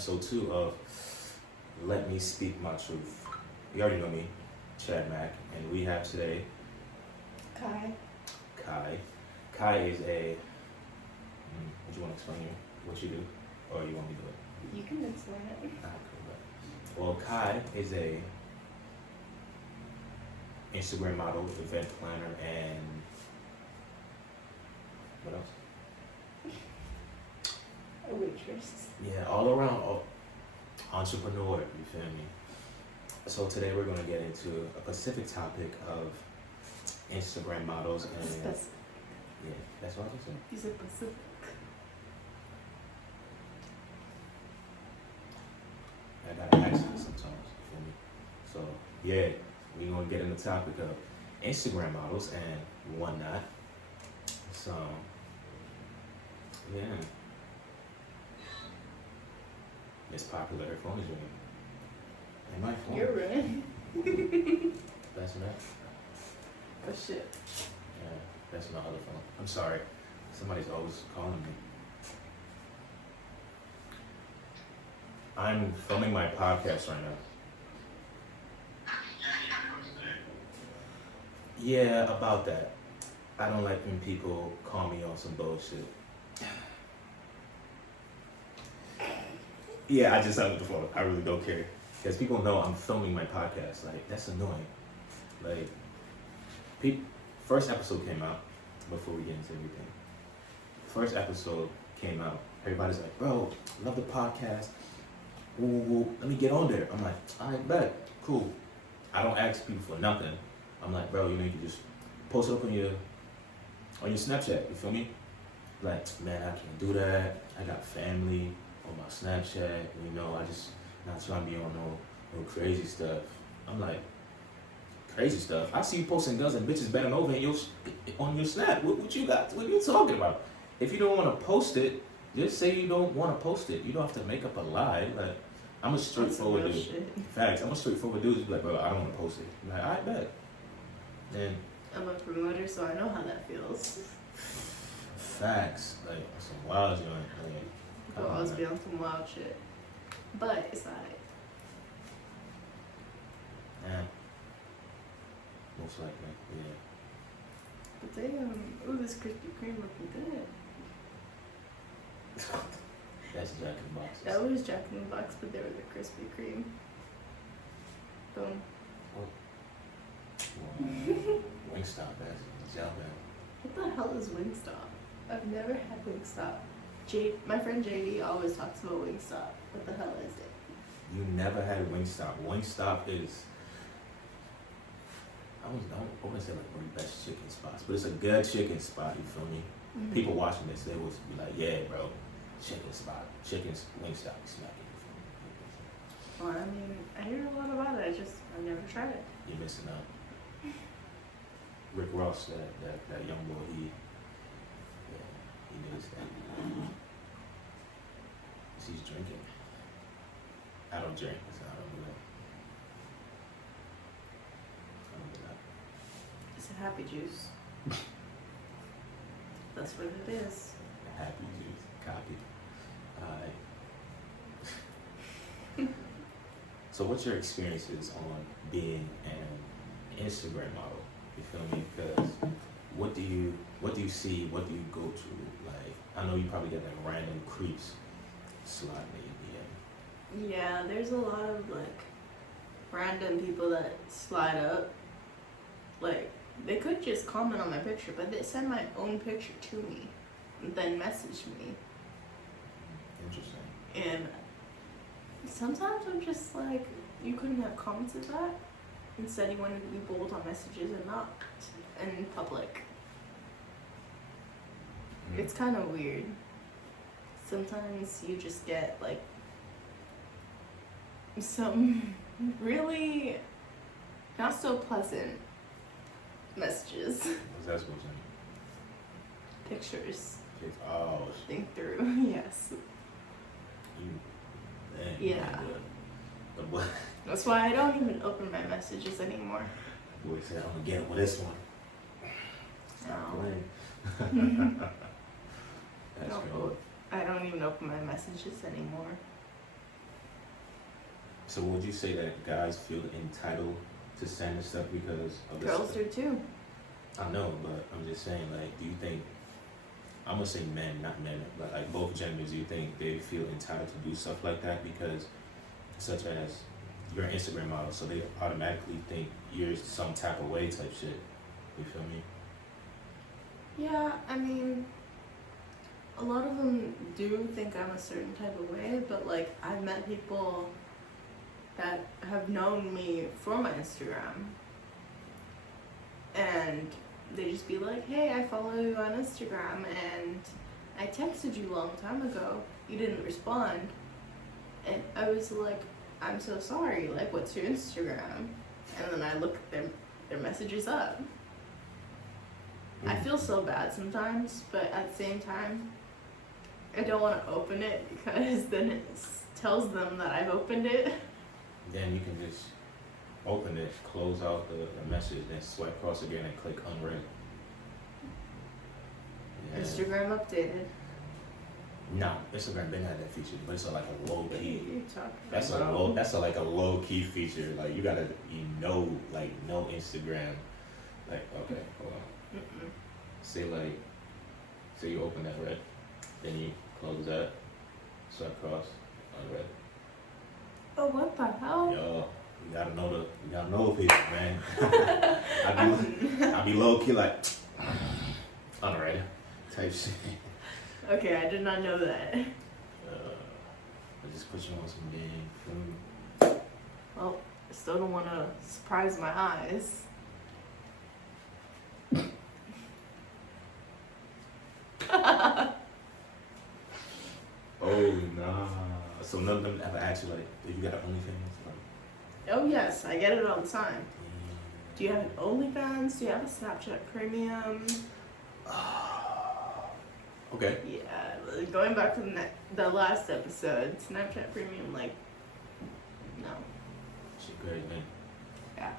episode 2 of Let Me Speak My Truth. You already know me, Chad Mack, and we have today Kai. Kai is a. Would you want to explain what you do, or you want me to do it? You can explain it. Well, Kai is a Instagram model, event planner, and what else? A waitress. Yeah, all around entrepreneur, you feel me? So today we're going to get into a specific topic of Instagram models and Specific. yeah, that's what I just said. You said Pacific. I got an accent sometimes, you feel me? So yeah, we're going to get into the topic of Instagram models and whatnot. So yeah. It's popular. Her phone is ringing. And my phone. You're right. That's me. Oh shit. Yeah, that's my other phone. I'm sorry. Somebody's always calling me. I'm filming my podcast right now. Yeah, about that. I don't like when people call me on some bullshit. Yeah, I just hung up the phone. I really don't care. Because people know I'm filming my podcast. Like, that's annoying. Like, first episode came out before we get into everything. First episode came out. Everybody's like, bro, love the podcast. Ooh, let me get on there. I'm like, all right, bet. Cool. I don't ask people for nothing. I'm like, bro, you can just post it up on your Snapchat. You feel me? Like, man, I can't do that. I got family on my Snapchat, I just not trying to be on no crazy stuff. I'm like, crazy stuff? I see you posting guns and bitches bending over on your Snap. What you got? What are you talking about? If you don't want to post it, just say you don't want to post it. You don't have to make up a lie. Like, I'm a straightforward dude. Shit. Facts. I'm a straightforward dude. Just be like, bro, I don't want to post it. I'm like, I bet. And I'm a promoter, so I know how that feels. facts. Like, some wild joint. Like, I'll always be on some wild shit. But it's alright. Yeah. Most likely, yeah. But damn, ooh, this Krispy Kreme looking good. That's Jack in the Box. That was Jack in the Box, but they were the Krispy Kreme. Boom. Wingstop, that's job. What the hell is Wingstop? I've never had Wingstop. My friend JD always talks about Wingstop. What the hell is it? You never had Wingstop. Wingstop is, I wouldn't say like one of the best chicken spots, but it's a good chicken spot, you feel me? Mm-hmm. People watching this, they would be like, yeah, bro, chicken spot, Wingstop, smacking. Well, I mean, I hear a lot about it. I've never tried it. You're missing out. Rick Ross, that young boy, he did his thing. He's drinking. I don't drink, so I don't do that. It's a happy juice. That's what it is. Happy juice, copy. So what's your experiences on being an Instagram model? You feel me? Because what do you see? What do you go through? Like, I know you probably get like random creeps sliding in your DM. Yeah, there's a lot of like random people that slide up. Like, they could just comment on my picture, but they send my own picture to me and then message me. Interesting. And sometimes I'm just like, you couldn't have commented that. Instead, you wanted to be bold on messages and not in public. It's kind of weird. Sometimes you just get like some really not so pleasant messages. What's that supposed to mean? Pictures. Oh, Think through, yes. Yeah. The boy That's why I don't even open my messages anymore. said, I'm gonna get him with this one. Stop No. playing. That's I don't even open my messages anymore. So would you say that guys feel entitled to send stuff because of this? Girls do too. I know, but I'm just saying, like, do you think, I'm gonna say men, not men, but like both genders, do you think they feel entitled to do stuff like that because, such as, you're an Instagram model, so they automatically think you're some type of way type shit. You feel me? Yeah, I mean, a lot of them do think I'm a certain type of way, but like I've met people that have known me from my Instagram, and they just be like, hey, I follow you on Instagram and I texted you a long time ago, you didn't respond. And I was like, I'm so sorry, like, what's your Instagram? And then I look their messages up. I feel so bad sometimes, but at the same time, I don't want to open it because then it tells them that I've opened it. Then you can just open it, close out the message, then swipe across again and click unread. Yeah. Instagram updated. No, Instagram been had that feature, but it's like a low key. You talking That's about? like a low key feature. Like you gotta, like no Instagram. Like okay, hold on. Mm-mm. Say you open that red, then you close that, swipe across, unread. Oh, what the hell? Yo, you gotta know the people, man. I be low key like unread type shit. Okay, I did not know that. I just put you on some game. Well, I still don't want to surprise my eyes. Oh nah. So none of them ever asked you like, if you got an OnlyFans? Like, Oh yes, I get it all the time. Do you have an OnlyFans? Do you have a Snapchat Premium? okay. Yeah, going back to the last episode, Snapchat Premium, like, no. Shit great, man. Yeah.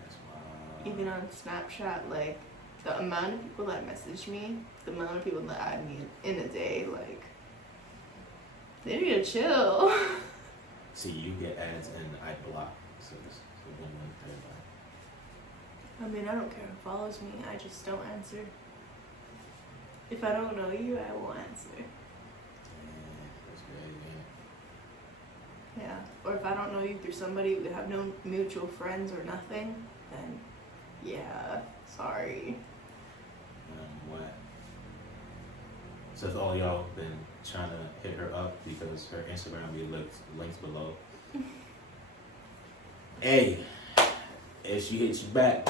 That's wild. Even on Snapchat, like, the amount of people that message me, the amount of people that add me in a day, like, they need to chill. See, you get ads and I block. So it's a win-win for everybody. I mean, I don't care who follows me, I just don't answer. If I don't know you, I won't answer. Yeah, that's great, man. Yeah. Or if I don't know you through somebody, we have no mutual friends or nothing, then yeah, sorry. What? So if all y'all been trying to hit her up because her Instagram will be links below. Hey, if she hits you back,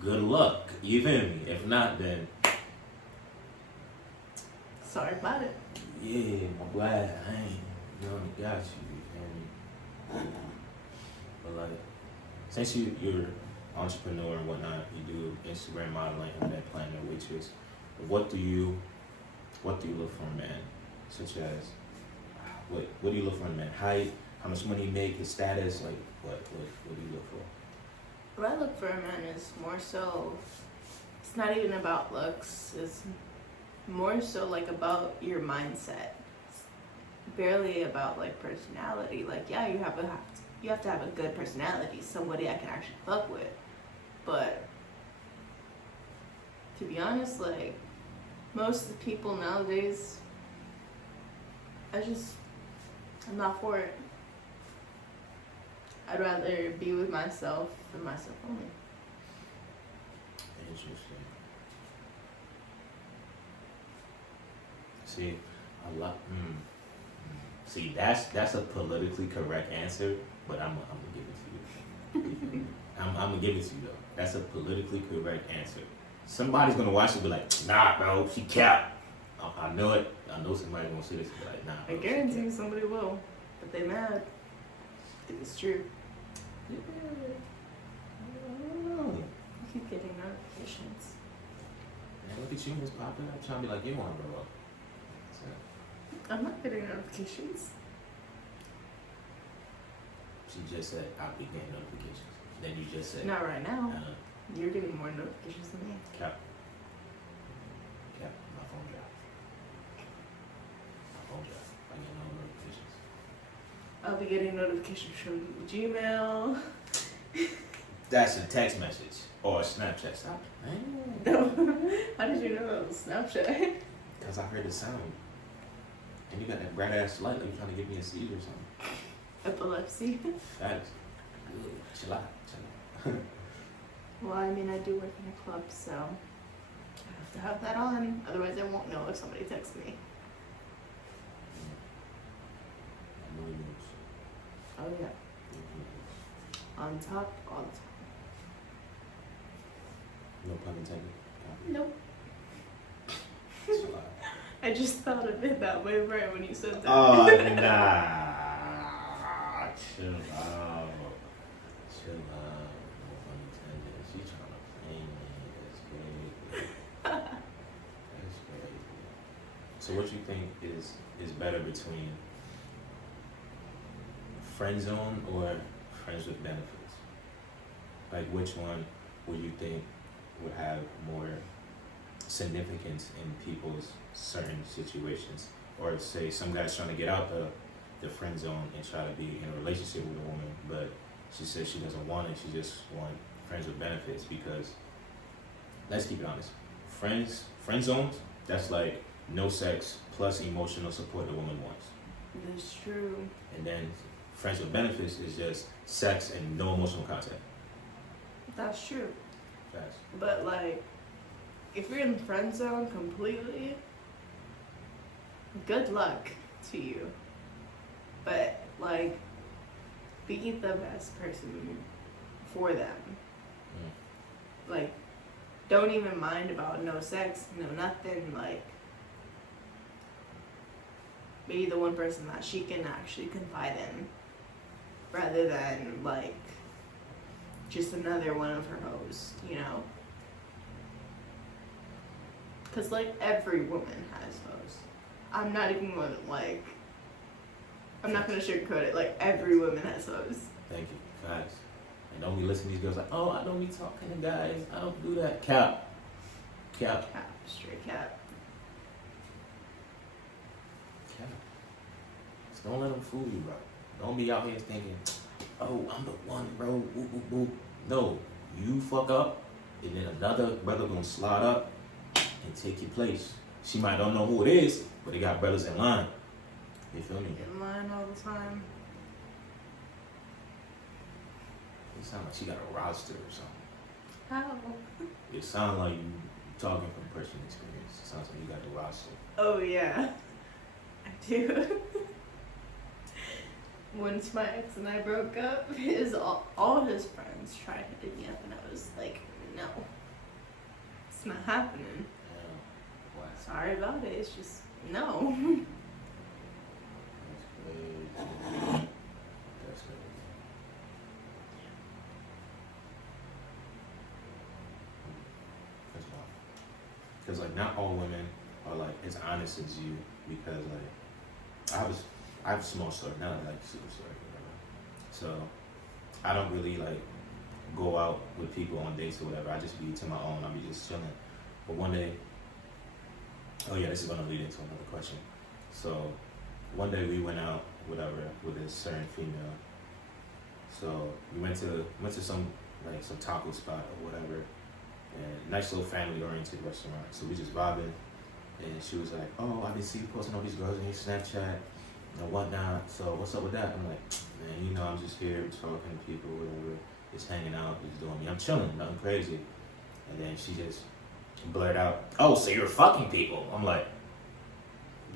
good luck. You feel me? If not, then Sorry about it. yeah, my boy, I ain't got you. And but like, since you're entrepreneur and whatnot, you do Instagram modeling and that planner, waitress. What do you look for in a man? Such as what do you look for in a man? Height, how much money you make, his status, like what do you look for? What I look for a man is more so, it's not even about looks, it's more so like about your mindset. It's barely about like personality. Like yeah, you have to have a good personality, somebody I can actually fuck with. But to be honest, like most of the people nowadays, I'm not for it. I'd rather be with myself and myself only. Interesting. See, a lot. See, that's a politically correct answer, but I'm gonna give it to you. I'm gonna give it to you though. That's a politically correct answer. Somebody's gonna watch it and be like, nah, bro, she capped. I know it. I know somebody's gonna see this and be like, nah. Bro, I guarantee you somebody will, but they mad. It's true. Yeah. I don't know. I keep getting notifications. Man, look at you, Miss Poppin'. I'm trying to be like you want to grow up. So, I'm not getting notifications. she just said, I'll be getting notifications. Then you just said, Not right now. You're getting more notifications than me. Cap, my phone dropped. I get no notifications. Oh, I'll be getting notifications from Gmail. That's a text message or a Snapchat. Stop. No. How did you know that was Snapchat? Because I heard the sound. And you got that bright ass light like you're trying to give me a seizure or something. Epilepsy. Facts. Chill out. Well, I mean, I do work in a club, so I have to have that on. Otherwise, I won't know if somebody texts me. Oh, yeah. On top, all the time. No pun intended. Nope. Chill out. I just thought of it that way right when you said that. Oh, nah. Chill out. Chill out. No pun intended. She's trying to play me. That's crazy. That's crazy. So what you think is better between Friendzone or friends with benefits? Like which one would you think would have more significance in people's certain situations? Or say some guy's trying to get out the friend zone and try to be in a relationship with a woman, but she says she doesn't want it, she just wants friends with benefits. Because let's keep it honest, friend zones, that's like no sex plus emotional support the woman wants. That's true. And then friends with benefits is just sex and no emotional contact. That's true. Facts. But like, if you're in the friend zone completely, good luck to you. But like, be the best person for them. Like, don't even mind about no sex, no nothing. Like, be the one person that she can actually confide in, rather than like just another one of her hoes, you know? Because like every woman has hoes. I'm not even gonna like, I'm not gonna sugarcoat it. Like every woman has hoes. Thank you. Facts. And don't be listening to these girls like, oh, I don't be talking to guys. I don't do that. Cap. Cap. Straight cap. Cap. Just don't let them fool you, bro. Don't be out here thinking, oh, I'm the one, bro. Woo, woo, woo. No, you fuck up, and then another brother gonna slide up and take your place. She might don't know who it is, but they got brothers in line. You feel me? In line all the time. It sounds like she got a roster or something. How? It sounds like you talking from personal experience. It sounds like you got a roster. Oh yeah, I do. Once my ex and I broke up, all his friends tried hitting me up, and I was like, no, it's not happening. Yeah. Wow. Sorry about it. It's just no. That's crazy. That's crazy. That's wild. Because like not all women are like as honest as you, because like I have a small story, not like super story, whatever. So I don't really like go out with people on dates or whatever. I just be to my own. I be just chilling. But one day, oh yeah, this is gonna lead into another question. So one day we went out, whatever, with a certain female. So we went to some taco spot or whatever, and nice little family oriented restaurant. So we just vibing, and she was like, "Oh, I've been seeing you posting all these girls on your Snapchat and whatnot. So what's up with that?" I'm like, "Man, you know, I'm just here talking to people, whatever, just hanging out, just doing me. I'm chilling, nothing crazy." And then she just blurted out, "Oh, so you're fucking people?" I'm like,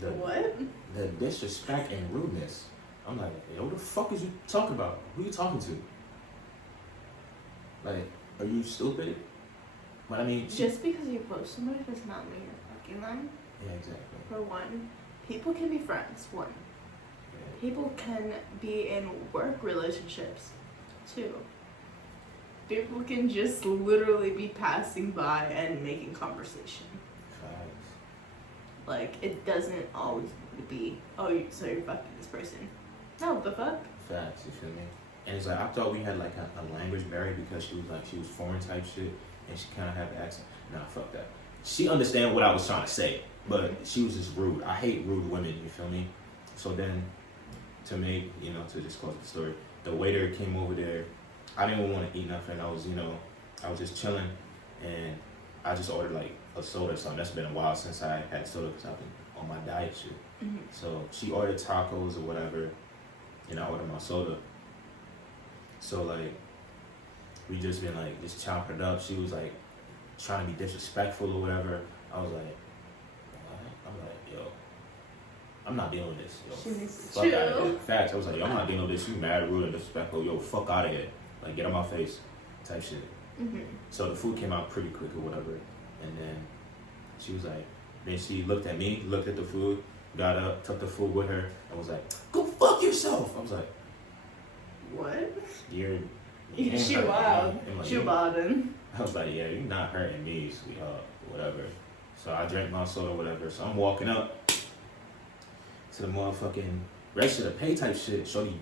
What? The disrespect and rudeness. I'm like, "Yo, what the fuck is you talking about? Who you talking to? Like, are you stupid?" But I mean, Just because you post somebody does not mean you're fucking them. Yeah, exactly. For one, people can be friends. One, Yeah. people can be in work relationships. Two, people can just literally be passing by and making conversation. Facts. Like, it doesn't always need to be, oh, so you're fucking this person. No, the fuck? Facts, you feel me? And it's like, I thought we had like a language barrier because she was foreign type shit, and she kind of had the accent. Nah, fuck that. She understand what I was trying to say, but she was just rude. I hate rude women, you feel me? So then to just close the story, the waiter came over there. I didn't even want to eat nothing. I was just chilling, and I just ordered like a soda or something. That's been a while since I had soda because I've been on my diet shit. Mm-hmm. So she ordered tacos or whatever, and I ordered my soda. So like, we just been like just chopping it up. She was like trying to be disrespectful or whatever. I was like, what? I'm like, yo, I'm not dealing with this. Yo, She needs to fuck out of chill. here. Facts. I was like, yo, I'm not dealing with this. You mad, rude, and disrespectful. Yo, fuck out of here. Like, get on my face, type shit. Mm-hmm. So the food came out pretty quick or whatever, and then she was like, then she looked at me, looked at the food, got up, took the food with her, and was like, go fuck yourself. I was like, What? you She ain't hurting wild. me. I'm like, She "You-" wildin'. I was like, yeah, you're not hurting me, sweetheart, whatever. So I drank my soda, whatever. So I'm walking up to the motherfucking register to pay type shit. Shorty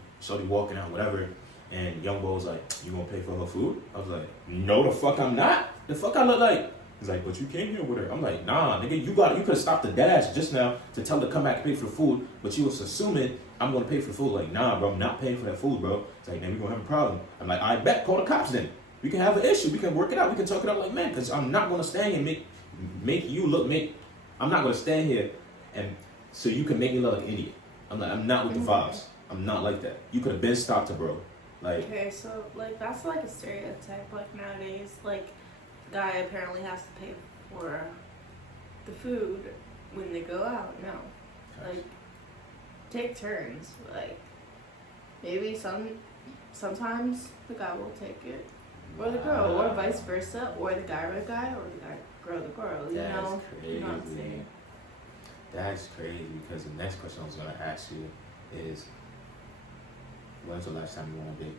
walking out, whatever. And young boy was like, you gonna pay for her food? I was like, no, the fuck I'm not. The fuck I look like? He's like, but you came here with her. I'm like, nah, nigga, you could have stopped the dead ass just now to tell her to come back and pay for the food, but you was assuming I'm gonna pay for the food. Like, nah, bro, I'm not paying for that food, bro. It's like, then we're gonna have a problem. I'm like, I bet, call the cops then. We can have an issue. We can work it out. We can talk it out like men, because I'm not gonna stand here and make you look, I'm not gonna stand here and so you can make me look like an idiot. I'm like, I'm not with the vibes. I'm not like that. You could have been stopped her, bro. Like, Okay, so like that's like a stereotype. Like nowadays, like guy apparently has to pay for the food when they go out. No, like take turns. Like maybe sometimes the guy will take it, or the girl, or vice versa, or the guy or the guy, or the guy girl the girl. You know, crazy. you know what I'm saying? That's crazy, because the next question I was gonna ask you is, when's the last time you went on a date?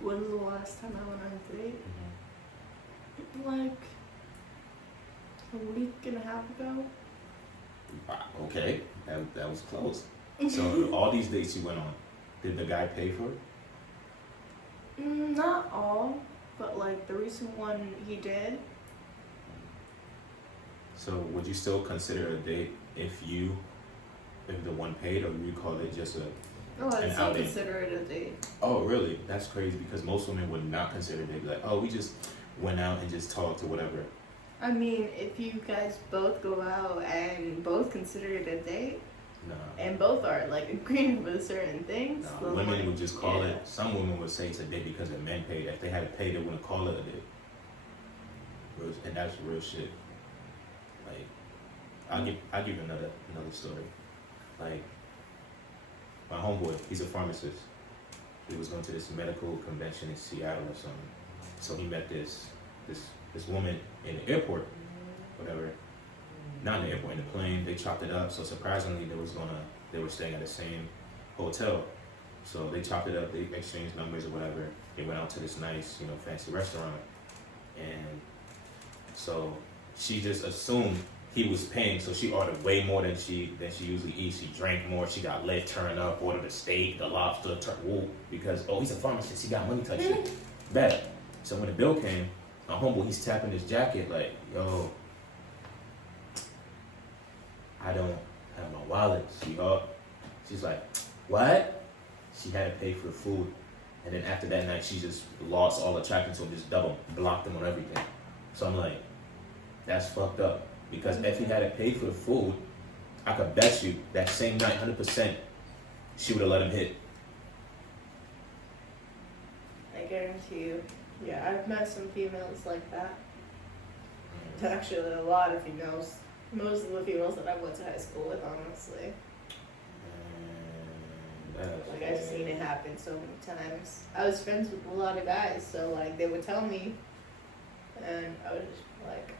When was the last time I went on a date? Like a week and a half ago. Okay, that was close. So all these dates you went on, did the guy pay for it? Not all, but like the recent one he did. So would you still consider a date if the one paid, or would you call it just Oh, I'd an still outing? consider it a date. Oh, really? That's crazy, because most women would not consider it. They'd be like, oh, we just went out and just talked or whatever. I mean, if you guys both go out and both consider it a date, Nah. and both are like agreeing with certain things, No, then, women like, would just call yeah. it. Some women would say it's a date because the men paid. If they had to pay, they wouldn't call it a date. And that's real shit. Like, I'll give you another story. Like, my homeboy, he's a pharmacist. He was going to this medical convention in Seattle or something. So he met this woman in the airport, whatever. Not in the airport, in the plane. They chopped it up. So surprisingly, they were staying at the same hotel. So they chopped it up. They exchanged numbers or whatever. They went out to this nice, fancy restaurant. And so she just assumed he was paying. So she ordered way more than she usually eats. She drank more. She got leg turned up. Ordered the steak, the lobster, because he's a pharmacist. He got money type shit. Bad. So when the bill came, my homeboy, he's tapping his jacket like, yo, I don't have my wallet, sweetheart. She's like, what? She had to pay for the food. And then after that night, she just lost all attraction to him, just double blocked him on everything. So I'm like, that's fucked up. Because if he had to pay for the food, I could bet you that same night, 100%, she would have let him hit. I guarantee you. Yeah, I've met some females like that. Actually, a lot of females. Most of the females that I went to high school with, honestly. Like, I've seen it happen so many times. I was friends with a lot of guys, so, like, they would tell me, and I was just like,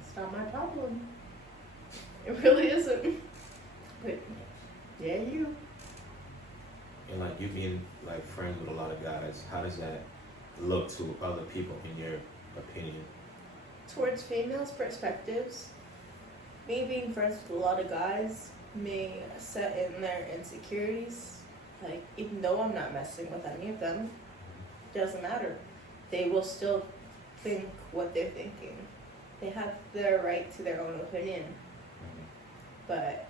it's not my problem. It really isn't. But, yeah, you. And like you being like friends with a lot of guys, how does that look to other people in your opinion? Towards females' perspectives, me being friends with a lot of guys may set in their insecurities. Like, even though I'm not messing with any of them, doesn't matter. They will still think what they're thinking. They have their right to their own opinion. But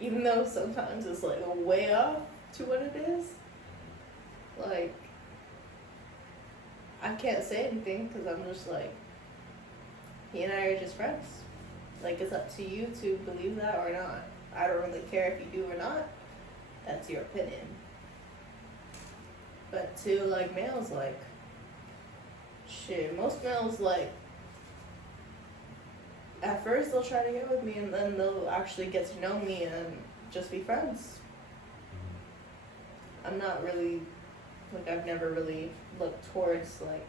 even though sometimes it's like way off to what it is. Like, I can't say anything because I'm just like, he and I are just friends. Like, it's up to you to believe that or not. I don't really care if you do or not. That's your opinion. But to, like, males, like, shit, most males, like, at first they'll try to get with me and then they'll actually get to know me and just be friends. I'm not really, like, I've never really looked towards, like,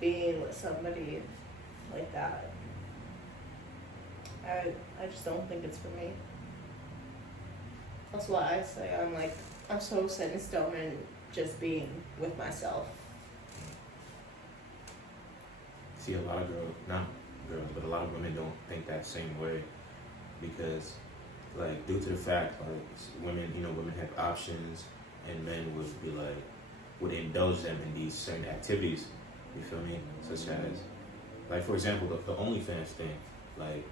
being with somebody like that. I just don't think it's for me. That's why I say I'm so set in stone in just being with myself. See, a lot of not girls, but a lot of women don't think that same way because, like, due to the fact, like, women have options and men would indulge them in these certain activities, you feel me? Such as, like, for example, the OnlyFans thing, like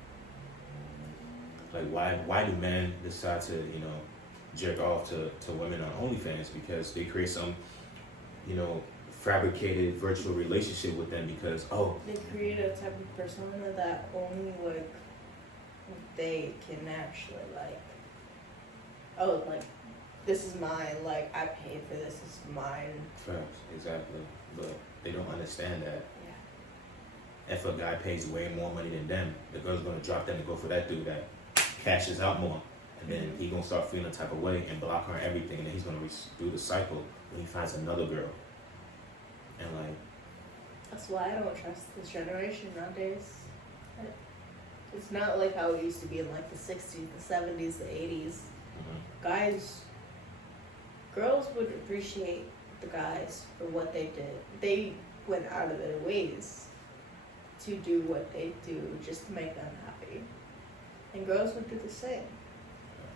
why do men decide to, jerk off to women on OnlyFans? Because they create some, fabricated virtual relationship with them because, they create a type of persona that only, like, they can actually, like, this is mine, like, I paid for this, it's mine. Facts, exactly. But they don't understand that. Yeah. If a guy pays way more money than them, the girl's gonna drop them and go for that dude that cashes out more. And then he gonna start feeling the type of way and block her and everything, and then he's gonna do the cycle when he finds another girl. And, like, that's why I don't trust this generation nowadays. It's not like how it used to be in, like, the 60s, the 70s, the 80s. Girls would appreciate the guys for what they did. They went out of their ways to do what they do just to make them happy. And girls would do the same.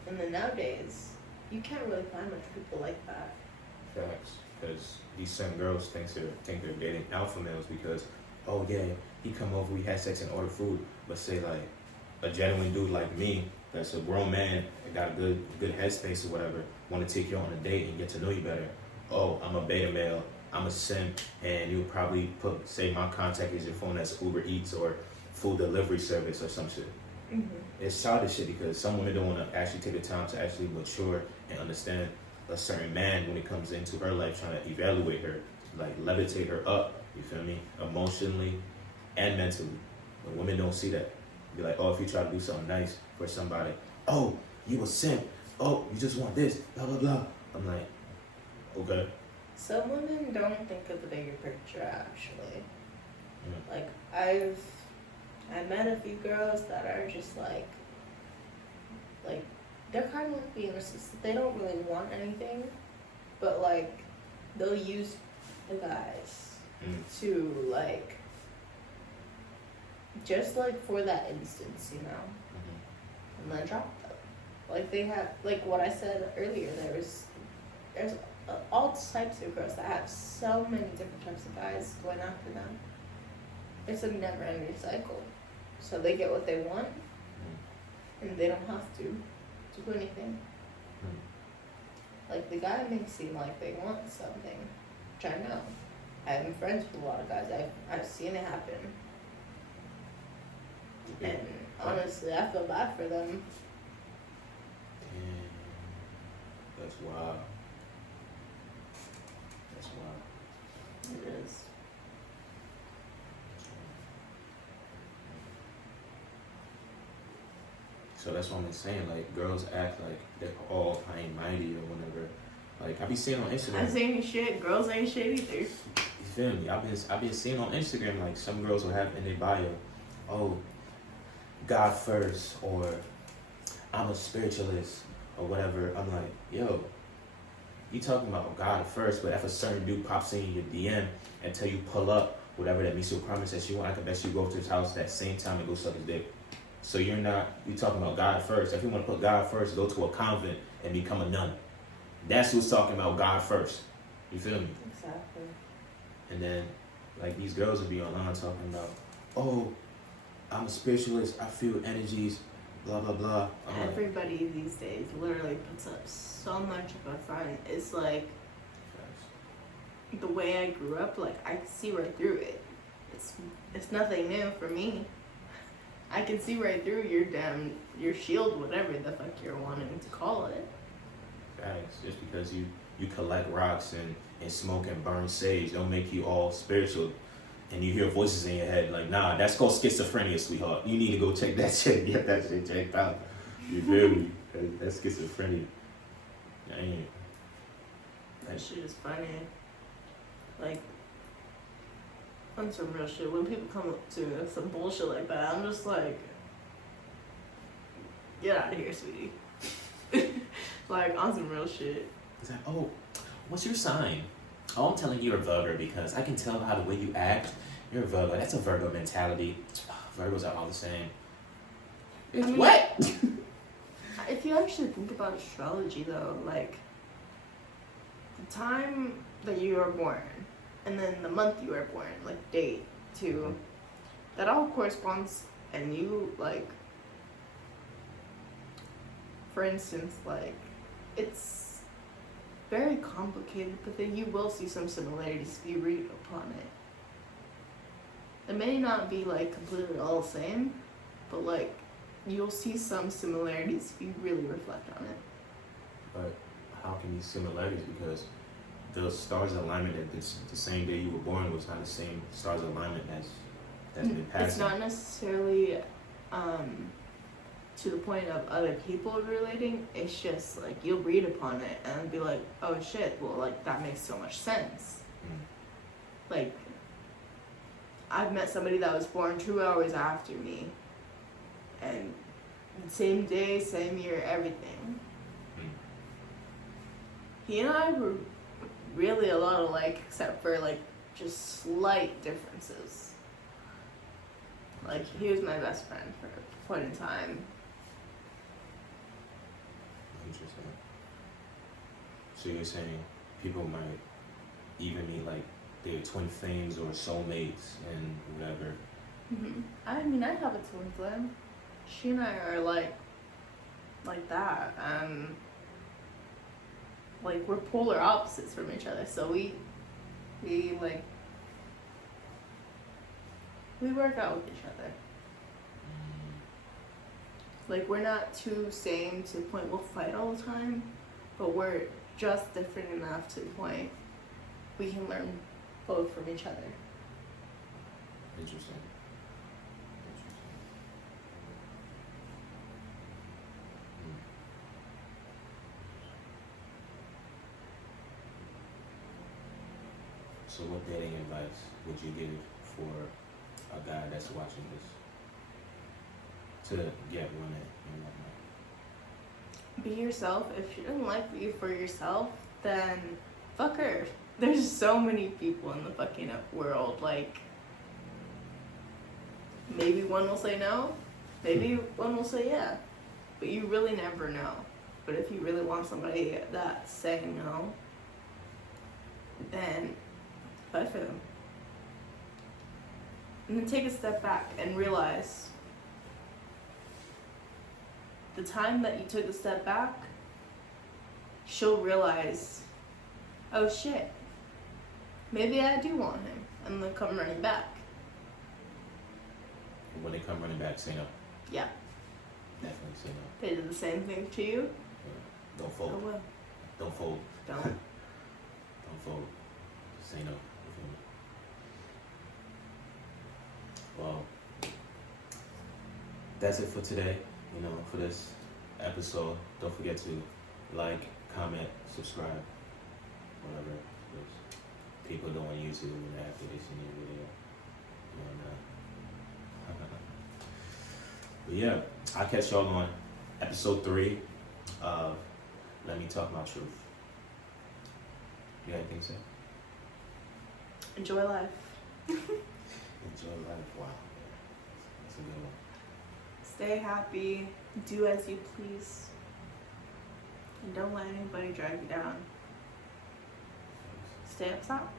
And then nowadays, you can't really find much people like that. Facts. Because these certain girls think they're dating alpha males because, oh yeah, he come over, we had sex and order food. But say, like, a genuine dude like me, that's a grown man, that got a good headspace or whatever, want to take you on a date and get to know you better. Oh, I'm a beta male, I'm a simp, and you'll probably say my contact is your phone as Uber Eats or food delivery service or some shit. Mm-hmm. It's childish shit because some women don't want to actually take the time to actually mature and understand a certain man when it comes into her life, trying to evaluate her, like levitate her up, you feel me, emotionally and mentally. But women don't see that. Be like, oh, if you try to do something nice for somebody, oh, you a simp, oh, you just want this, blah, blah, blah. I'm like, okay. Some women don't think of the bigger picture, actually. Mm. Like, I met a few girls that are just like, they're kind of like being assisted. They don't really want anything, but, like, they'll use the guys to, like, just, like, for that instance, and then drop them. Like, they have, like what I said earlier, there's all types of girls that have so many different types of guys going after them. It's a never-ending cycle. So they get what they want, and they don't have to do anything. Like, the guy may seem like they want something, which I know. I've been friends with a lot of guys. I've seen it happen. Yeah. And honestly, I feel bad for them. Damn. That's wild. That's wild. It is. So that's what I'm saying. Like, girls act like they're all high-minded or whatever. Like, I be seeing on Instagram. I ain't shit. Girls ain't shit either. You feel me? I've been seeing on Instagram, like, some girls will have in their bio, oh, God first, or I'm a spiritualist, or whatever. I'm like, yo, you talking about God first, but if a certain dude pops in your DM and tell you pull up, whatever that means, your promise that you want, I can bet you go to his house that same time and go suck his dick. So you talking about God first. If you want to put God first, go to a convent and become a nun. That's who's talking about God first. You feel me? Exactly. And then, like, these girls will be online talking about, oh, I'm a spiritualist, I feel energies, blah blah blah. Everybody these days literally puts up so much of a front. It's like the way I grew up, like I can see right through it. It's nothing new for me. I can see right through your shield, whatever the fuck you're wanting to call it. Facts. Just because you collect rocks and smoke and burn sage don't make you all spiritual. And you hear voices in your head like, nah, that's called schizophrenia, sweetheart. You need to go check that shit, get that shit checked out. You feel me? That's schizophrenia. Dang. That shit is funny. Like, on some real shit, when people come up to me with some bullshit like that, I'm just like, get out of here, sweetie. Like, on some real shit. It's like, oh, what's your sign? Oh, I'm telling you you're a Virgo because I can tell how the way you act. You're a Virgo. That's a Virgo mentality. Virgos are all the same. I mean, what? If you actually think about astrology, though, like, the time that you were born, and then the month you were born, like, date, too, that all corresponds, and you, like, for instance, like, it's very complicated, but then you will see some similarities if you read upon it. It may not be, like, completely all the same, but, like, you'll see some similarities if you really reflect on it. But how can these similarities? Because the stars alignment at the same day you were born was not the same stars alignment that's been passed. It's not necessarily to the point of other people relating. It's just like you'll read upon it and be like, oh shit, well, like that makes so much sense. Like, I've met somebody that was born 2 hours after me, and same day, same year, everything. He and I were really a lot alike, except for like just slight differences. Like, he was my best friend for a point in time. Interesting. So you're saying people might even be like they're twin flames or soulmates and whatever. I mean, I have a twin flame. She and I are like that. Like, we're polar opposites from each other, so we work out with each other. Like, we're not too same to the point we'll fight all the time, but we're just different enough to the point we can learn both from each other. Interesting. So what dating advice would you give for a guy that's watching this to get women and whatnot? Be yourself. If she doesn't like you for yourself, then fuck her. There's so many people in the fucking world. Like, maybe one will say no, maybe one will say yeah, but you really never know. But if you really want somebody that's saying no, then fight for them. And then take a step back and realize the time that you took a step back, she'll realize, oh shit, maybe I do want him, and they'll come running back. When they come running back, say no. Yeah. Definitely say no. They did the same thing to you. Yeah. Don't fold. Oh well. Don't fold. Don't. Don't fold. Just say no. Well, that's it for today. You know, for this episode. Don't forget to like, comment, subscribe, whatever. Because people don't want YouTube after they see your video. But yeah, I'll catch y'all on episode 3 of Let Me Talk My Truth. You got anything to say? Enjoy life. Enjoy life. Wow. That's a good one. Stay happy. Do as you please. And don't let anybody drag you down. Stay up top.